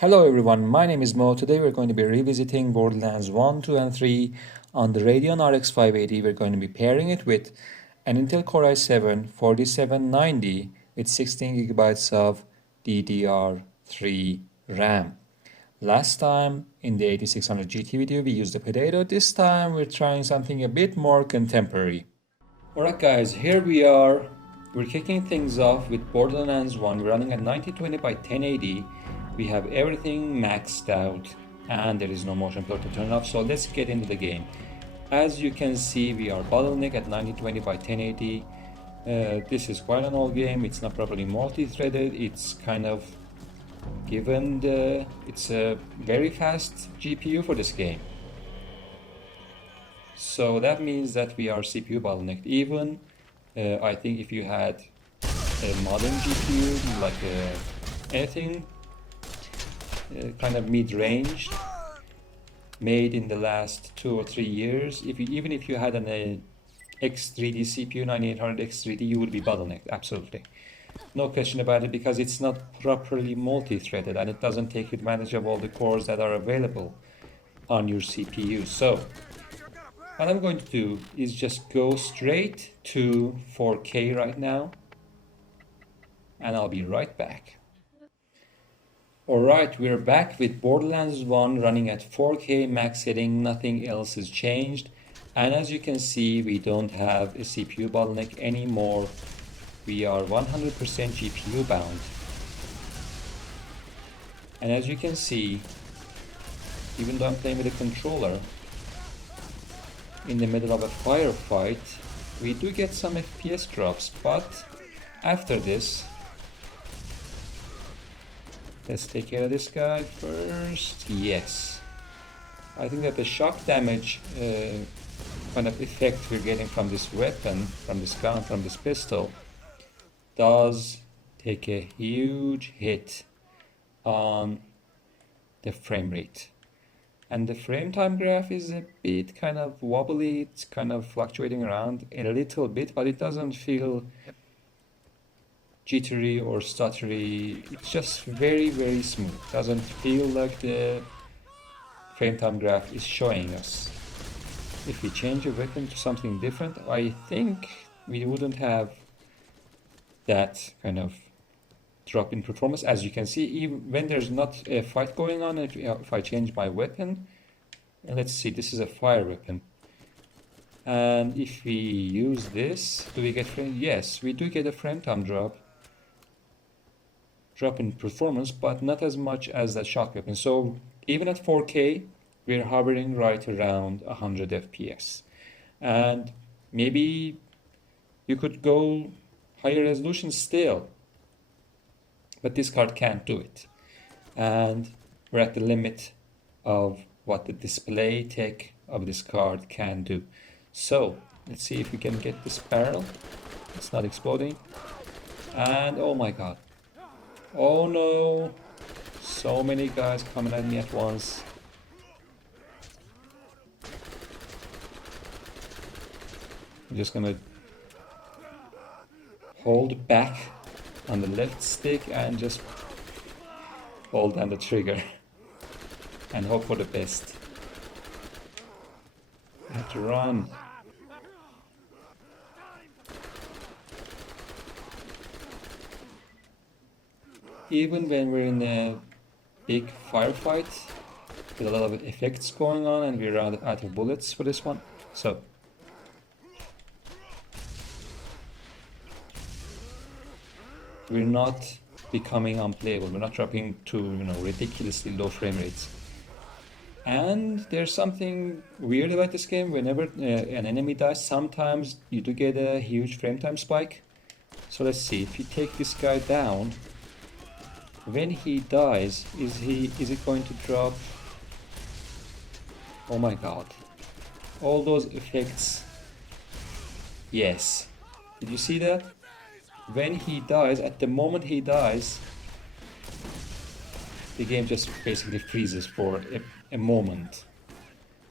Hello everyone, my name is Mo. Today we're going to be revisiting Borderlands 1, 2 and 3 on the Radeon RX 580. We're going to be pairing it with an Intel Core i7 4790 with 16 gigabytes of DDR3 RAM. Last time in the 8600 GT video we used the potato. This time we're trying something a bit more contemporary. Alright guys, here we are. We're kicking things off with Borderlands 1. We're running at 1920 by 1080. We have everything maxed out and there is no motion blur to turn off, so let's get into the game. As you can see, we are bottleneck at 1920 by 1080. This is quite an old game. It's not properly multi-threaded. It's kind of given it's a very fast GPU for this game. So that means that we are CPU bottlenecked. Even I think if you had a modern GPU like anything kind of mid-range made in the last 2 or 3 years, even if you had an X3D CPU 9800 X3D, you would be bottlenecked, absolutely, no question about it, because it's not properly multi-threaded and it doesn't take advantage of all the cores that are available on your CPU. So what I'm going to do is just go straight to 4K right now and I'll be right back. Alright, we're back with Borderlands 1 running at 4K max setting. Nothing else has changed, and as you can see, we don't have a CPU bottleneck anymore. We are 100% GPU bound, and as you can see, even though I'm playing with a controller in the middle of a firefight, we do get some FPS drops, but after this, let's take care of this guy first. Yes. I think that the shock damage kind of effect we're getting from this weapon, from this gun, from this pistol, does take a huge hit on the frame rate. And the frame time graph is a bit kind of wobbly. It's kind of fluctuating around a little bit, but it doesn't feel jittery or stuttery. It's just very smooth. Doesn't feel like the frame time graph is showing us. If we change a weapon to something different, I think we wouldn't have that kind of drop in performance. As you can see, even when there's not a fight going on, if I change my weapon, let's see, this is a fire weapon, and if we use this, do we get frame? Yes, we do get a frame time drop in performance, but not as much as that shock weapon. So even at 4K, we're hovering right around 100 FPS. And maybe you could go higher resolution still, but this card can't do it. And we're at the limit of what the display tech of this card can do. So let's see if we can get this barrel. It's not exploding. And oh my god. Oh no, so many guys coming at me at once. I'm just gonna hold back on the left stick and just hold down the trigger and hope for the best. I have to run. Even when we're in a big firefight with a lot of effects going on and we're out of bullets for this one, so we're not becoming unplayable. We're not dropping to ridiculously low frame rates. And there's something weird about this game. Whenever an enemy dies, sometimes you do get a huge frame time spike. So let's see, if you take this guy down, when he dies, is it going to drop? Oh my god. All those effects. Yes. Did you see that? When he dies, at the moment he dies, the game just basically freezes for a moment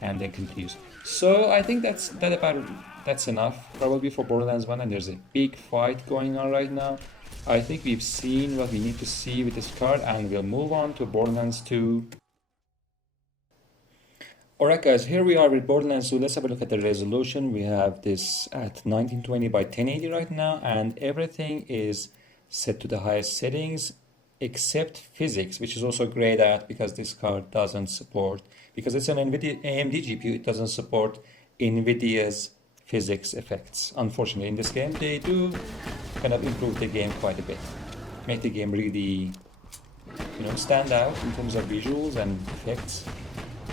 and then continues. So I think that's enough probably for Borderlands 1, and there's a big fight going on right now. I think we've seen what we need to see with this card, and we'll move on to Borderlands 2. Alright guys, here we are with Borderlands 2. Let's have a look at the resolution. We have this at 1920 by 1080 right now, and everything is set to the highest settings except physics, which is also grayed out because this card doesn't support, because it's an NVIDIA AMD GPU, it doesn't support NVIDIA's physics effects. Unfortunately, in this game, they do kind of improve the game quite a bit, make the game really, stand out in terms of visuals and effects.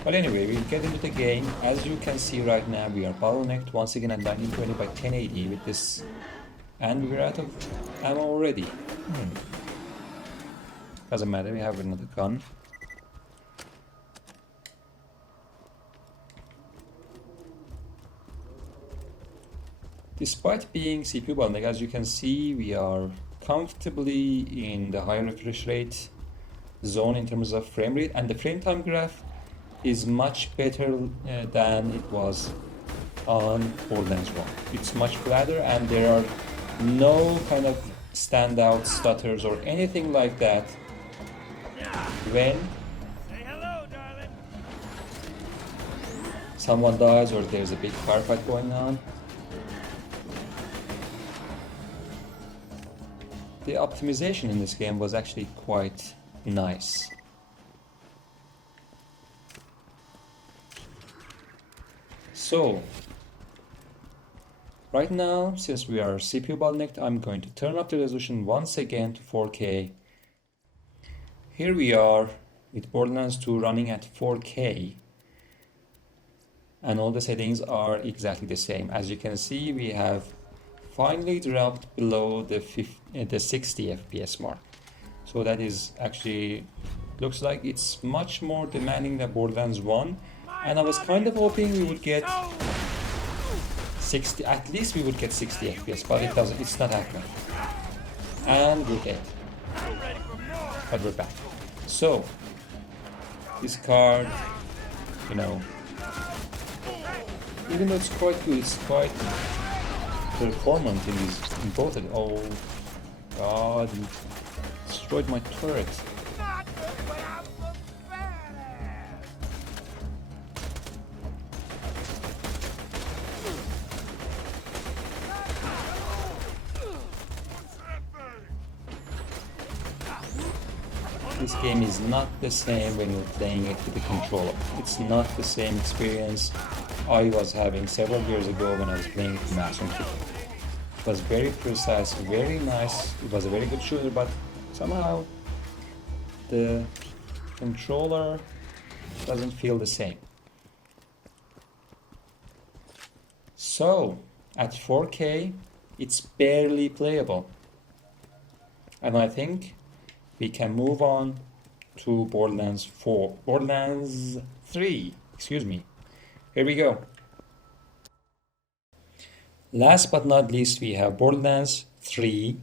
But anyway, we get into the game. As you can see right now, we are bottlenecked once again at 1920 by 1080 with this, and we're out of ammo already. Doesn't matter, we have another gun. Despite being CPU bottleneck, as you can see, we are comfortably in the high refresh rate zone in terms of frame rate, and the frame time graph is much better than it was on Borderlands 1. It's much flatter, and there are no kind of standout stutters or anything like that when someone dies or there's a big firefight going on. The optimization in this game was actually quite nice. So, right now, since we are CPU bottlenecked, I'm going to turn up the resolution once again to 4K. Here we are with Borderlands 2 running at 4K, and all the settings are exactly the same. As you can see, we have finally dropped below the 60 FPS mark. So that is actually, looks like it's much more demanding than Borderlands 1. And I was kind of hoping we would get 60, at least we would get 60 FPS, but it doesn't, it's not happening. And we're dead. But we're back. So, this card, even though it's quite good, it's quite performant in both of them. Oh god, he destroyed my turret. This game is not the same when you're playing it with the controller. It's not the same experience I was having several years ago when I was playing it with mouse and keyboard. It was very precise, very nice. It was a very good shooter, but somehow the controller doesn't feel the same. So, at 4K, it's barely playable. And I think we can move on to Borderlands 3, excuse me. Here we go. Last but not least, we have Borderlands 3.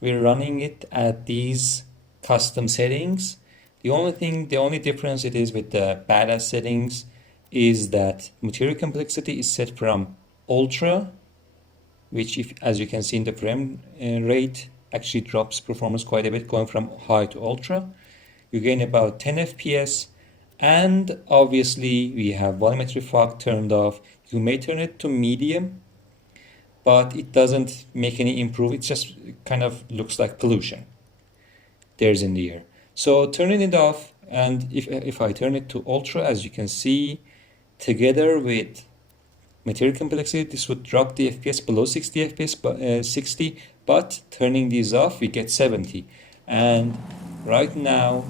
We're running it at these custom settings. The only difference it is with the badass settings is that material complexity is set from ultra, which, as you can see in the frame rate, actually drops performance quite a bit, going from high to ultra. You gain about 10 FPS, and obviously we have volumetric fog turned off. You may turn it to medium, but it doesn't make any improvement. It just kind of looks like pollution there's in the air. So turning it off, and if I turn it to ultra, as you can see, together with material complexity, this would drop the FPS below 60 FPS, but 60. But turning these off, we get 70. And right now,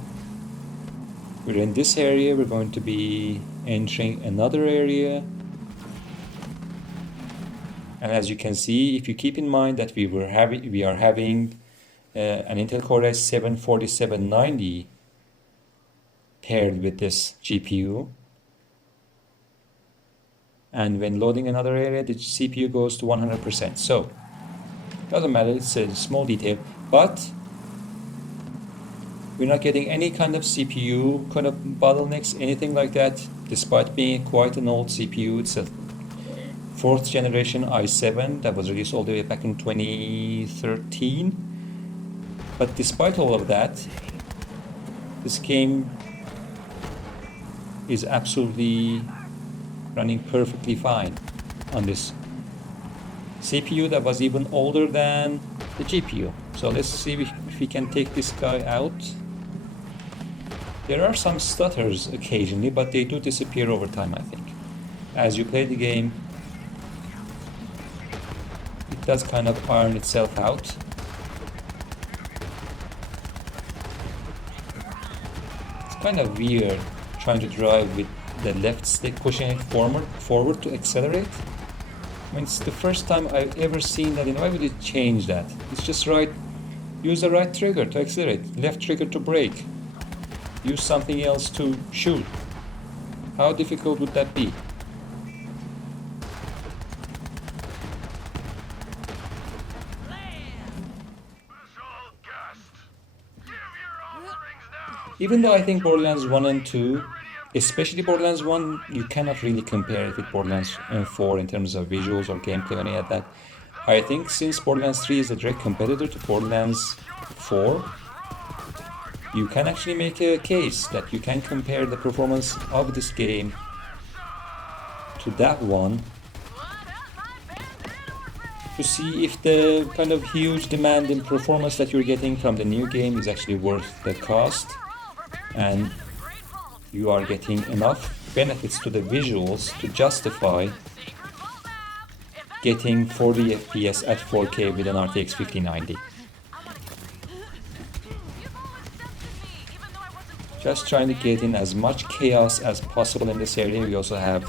we're in this area. We're going to be entering another area. And as you can see, if you keep in mind that we are having an Intel Core i7 4790 paired with this GPU. And when loading another area, the CPU goes to 100%. So, doesn't matter, it's a small detail, but we're not getting any kind of CPU kind of bottlenecks, anything like that, despite being quite an old CPU. It's a 4th generation i7 that was released all the way back in 2013. But despite all of that, this game is absolutely running perfectly fine on this CPU that was even older than the GPU. So let's see if we can take this guy out. There are some stutters occasionally, but they do disappear over time, I think. As you play the game, it does kind of iron itself out. It's kind of weird trying to drive with the left stick, pushing it forward to accelerate. I mean, it's the first time I've ever seen that. Why would you change that? It's just right. Use the right trigger to accelerate, left trigger to brake. Use something else to shoot. How difficult would that be? Even though I think Borderlands 1 and 2, especially Borderlands 1, you cannot really compare it with Borderlands 4 in terms of visuals or gameplay or any of that. I think since Borderlands 3 is a direct competitor to Borderlands 4, you can actually make a case that you can compare the performance of this game to that one to see if the kind of huge demand in performance that you're getting from the new game is actually worth the cost, and you are getting enough benefits to the visuals to justify getting 40 FPS at 4K with an RTX 5090. Just trying to get in as much chaos as possible in this area. We also have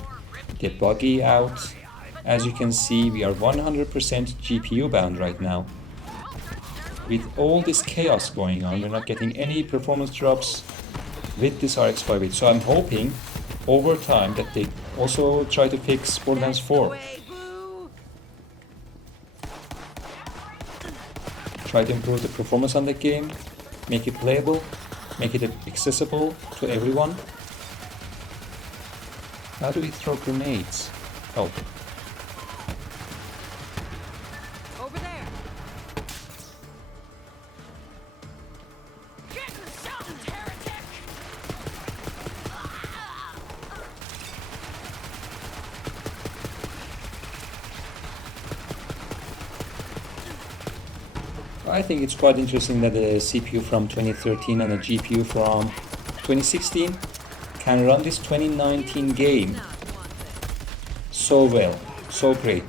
the buggy out. As you can see, we are 100% GPU bound right now. With all this chaos going on, we're not getting any performance drops with this RX 580. So I'm hoping over time that they also try to fix Borderlands 4. Try to improve the performance on the game, make it playable, make it accessible to everyone. How do we throw grenades? Oh. Over there. I think it's quite interesting that a CPU from 2013 and a GPU from 2016 can run this 2019 game so well, so great.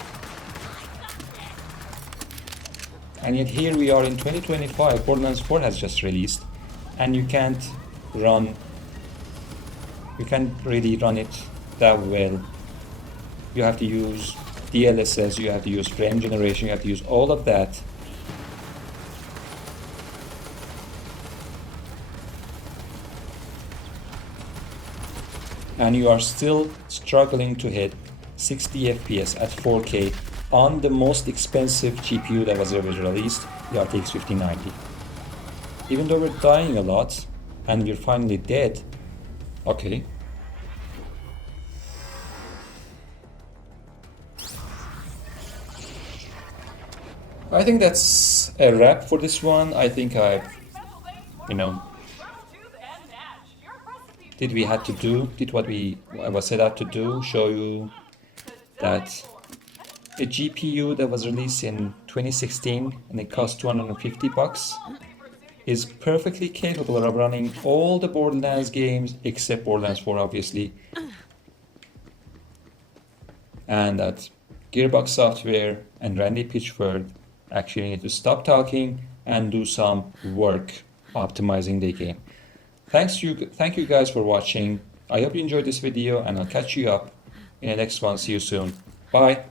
And yet here we are in 2025, Borderlands 4 has just released, and you can't really run it that well. You have to use DLSS, you have to use frame generation, you have to use all of that. And you are still struggling to hit 60 FPS at 4K on the most expensive GPU that was ever released, the RTX 5090. Even though we're dying a lot and we're finally dead, okay. I think that's a wrap for this one. I think I've, did what I was set out to do, show you that a GPU that was released in 2016 and it cost $250 is perfectly capable of running all the Borderlands games except Borderlands 4, obviously. And that Gearbox Software and Randy Pitchford actually need to stop talking and do some work optimizing the game. Thank you guys for watching. I hope you enjoyed this video, and I'll catch you up in the next one. See you soon. Bye.